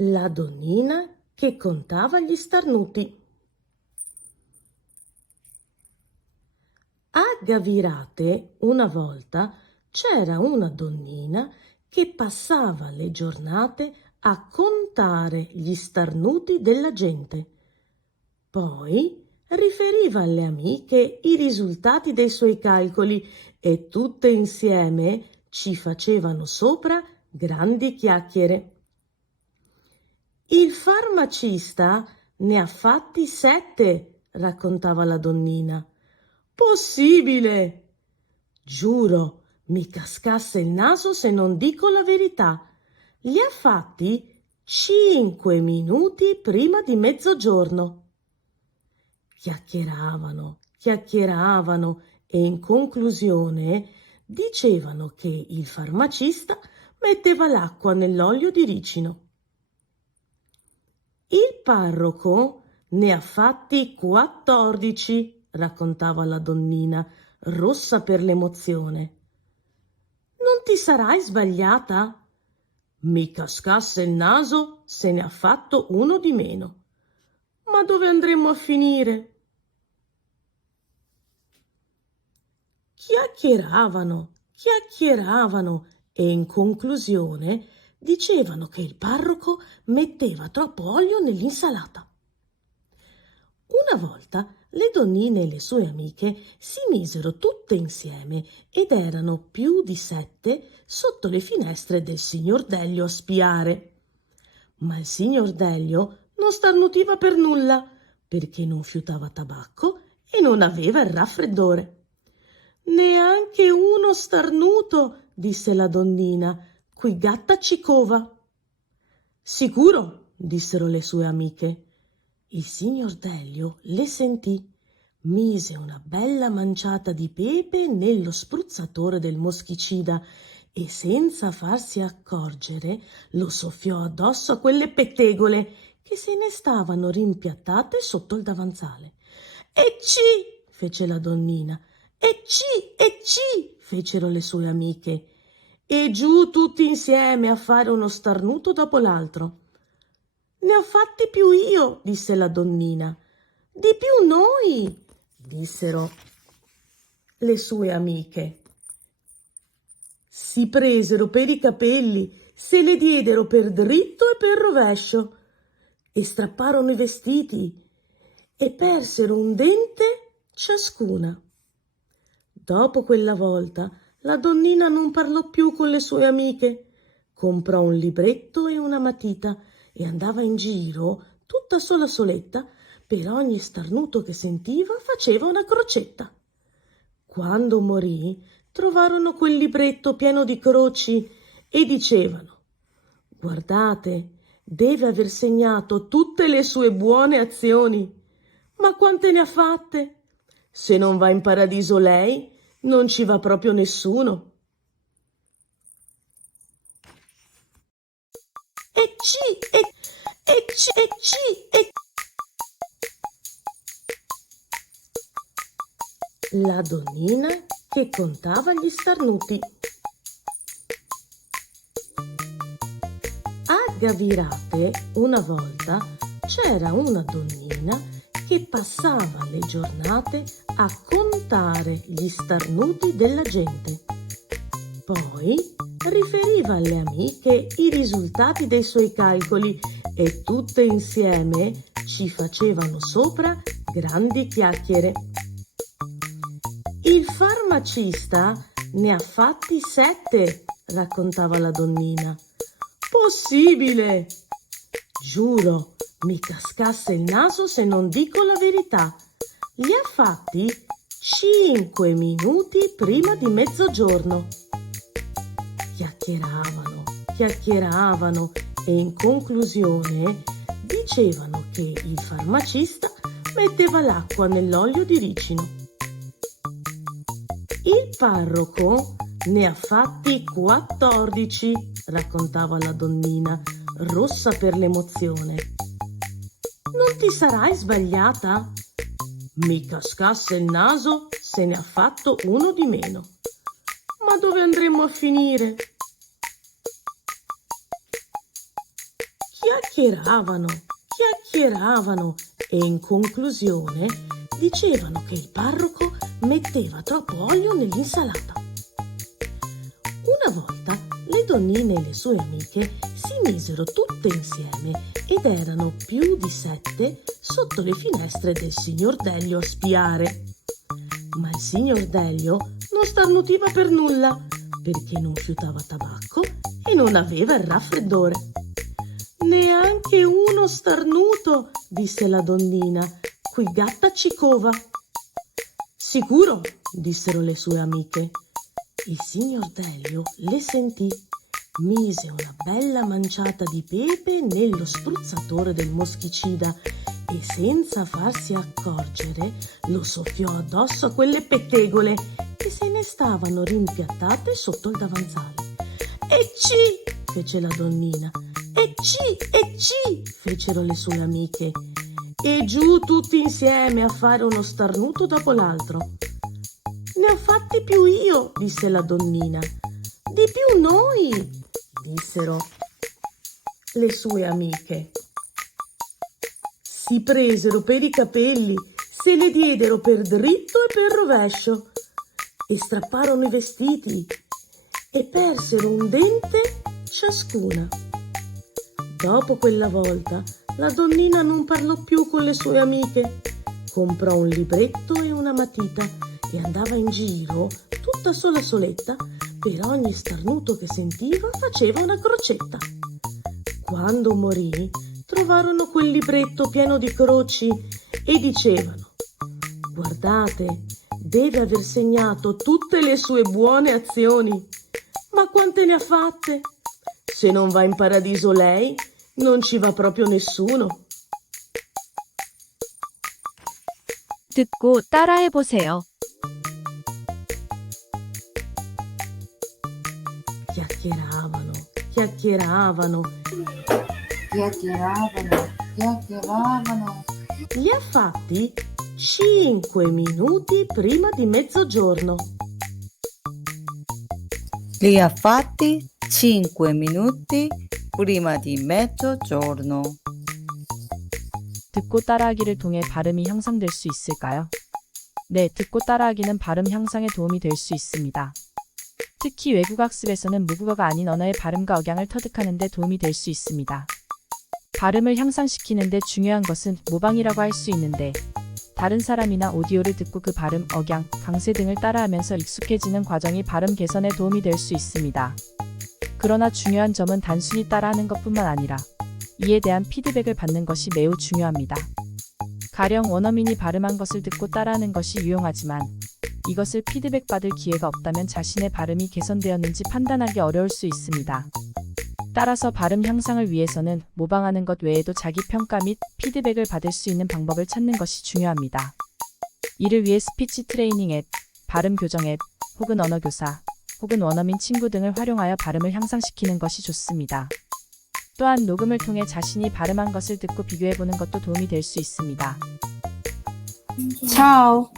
La donnina che contava gli starnuti. A Gavirate una volta c'era una donnina che passava le giornate a contare gli starnuti della gente. Poi riferiva alle amiche i risultati dei suoi calcoli e tutte insieme ci facevano sopra grandi chiacchiere. Il farmacista ne ha fatti 7, raccontava la donnina. Possibile! Giuro, mi cascasse il naso se non dico la verità. Li ha fatti 5 minuti prima di mezzogiorno. Chiacchieravano e in conclusione dicevano che il farmacista metteva l'acqua nell'olio di ricino. Il parroco ne ha fatti 14, raccontava la donnina, rossa per l'emozione. Non ti sarai sbagliata? Mi cascasse il naso se ne ha fatto uno di meno. Ma dove andremo a finire? Chiacchieravano e in conclusione dicevano che il parroco metteva troppo olio nell'insalata. Una volta le donnine e le sue amiche si misero tutte insieme ed erano più di 7 sotto le finestre del signor Delio a spiare. Ma il signor Delio non starnutiva per nulla, perché non fiutava tabacco e non aveva il raffreddore. Neanche uno starnuto, disse la donnina, qui gatta ci cova. Sicuro, dissero le sue amiche. Il signor Delio le sentì, mise una bella manciata di pepe nello spruzzatore del moschicida e senza farsi accorgere lo soffiò addosso a quelle pettegole che se ne stavano rimpiattate sotto il davanzale. Ecci, fece la donnina. Ecci, fecero le sue amiche. E giù tutti insieme a fare uno starnuto dopo l'altro. Ne ho fatti più io, disse la donnina. Di più noi, dissero le sue amiche. Si presero per i capelli, se le diedero per dritto e per rovescio, e strapparono i vestiti e persero un dente ciascuna. Dopo quella volta la donnina non parlò più con le sue amiche, comprò un libretto e una matita e andava in giro tutta soletta, per ogni starnuto che sentiva faceva una crocetta. Quando morì trovarono quel libretto pieno di croci e dicevano: guardate, deve aver segnato tutte le sue buone azioni. Ma quante ne ha fatte? Se non va in paradiso lei, non ci va proprio nessuno. La donnina che contava gli starnuti. A Gavirate una volta c'era una donnina che passava le giornate a contare gli starnuti della gente. Poi riferiva alle amiche i risultati dei suoi calcoli e tutte insieme ci facevano sopra grandi chiacchiere. Il farmacista ne ha fatti 7, raccontava la donnina. Possibile! Giuro, mi cascasse il naso se non dico la verità. Li ha fatti 5 minuti prima di mezzogiorno. Chiacchieravano e in conclusione dicevano che il farmacista metteva l'acqua nell'olio di ricino. Il parroco ne ha fatti 14, raccontava la donnina, rossa per l'emozione. Non ti sarai sbagliata? Mi cascasse il naso se ne ha fatto uno di meno. Ma dove andremo a finire? chiacchieravano e in conclusione dicevano che il parroco metteva troppo olio nell'insalata. Una volta le donnine e le sue amiche si misero tutte insieme ed erano più di 7 sotto le finestre del signor Delio a spiare. Ma il signor Delio non starnutiva per nulla, perché non fiutava tabacco e non aveva il raffreddore. «Neanche uno starnuto», disse la donnina, «qui gatta ci cova». «Sicuro», dissero le sue amiche. Il signor Delio le sentì, mise una bella manciata di pepe nello spruzzatore del moschicida e senza farsi accorgere lo soffiò addosso a quelle pettegole che se ne stavano rimpiattate sotto il davanzale. «Ecci!» fece la donnina. «Ecci! Ecci!» fecero le sue amiche. E giù tutti insieme a fare uno starnuto dopo l'altro. «Ne ho fatti più io», disse la donnina. «Di più noi», dissero le sue amiche. Si presero per i capelli, se ne diedero per dritto e per rovescio, e strapparono i vestiti e persero un dente ciascuna. Dopo quella volta la donnina non parlò più con le sue amiche, comprò un libretto e una matita e andava in giro tutta soletta. Per ogni starnuto che sentiva faceva una crocetta. Quando morì trovarono quel libretto pieno di croci e dicevano: «Guardate, deve aver segnato tutte le sue buone azioni. Ma quante ne ha fatte? Se non va in paradiso lei, non ci va proprio nessuno». 듣고 따라해보세요. Chiacchieravano. Li ha fatti 5 minuti prima di mezzogiorno. Li ha fatti 5 minuti prima di mezzogiorno. 듣고 따라하기를 통해 발음이 향상될 수 있을까요? 네, 듣고 따라하기는 발음 향상에 도움이 될 수 있습니다. 특히 외국학습에서는 모국어가 아닌 언어의 발음과 억양을 터득하는 데 도움이 될 수 있습니다. 발음을 향상시키는 데 중요한 것은 모방이라고 할 수 있는데, 다른 사람이나 오디오를 듣고 그 발음, 억양, 강세 등을 따라하면서 익숙해지는 과정이 발음 개선에 도움이 될 수 있습니다. 그러나 중요한 점은 단순히 따라하는 것뿐만 아니라 이에 대한 피드백을 받는 것이 매우 중요합니다. 가령 원어민이 발음한 것을 듣고 따라하는 것이 유용하지만 이것을 피드백받을 기회가 없다면 자신의 발음이 개선되었는지 판단하기 어려울 수 있습니다. 따라서 발음 향상을 위해서는 모방하는 것 외에도 자기 평가 및 피드백을 받을 수 있는 방법을 찾는 것이 중요합니다. 이를 위해 스피치 트레이닝 앱, 발음 교정 앱, 혹은 언어교사, 혹은 원어민 친구 등을 활용하여 발음을 향상시키는 것이 좋습니다. 또한 녹음을 통해 자신이 발음한 것을 듣고 비교해보는 것도 도움이 될 수 있습니다. Ciao!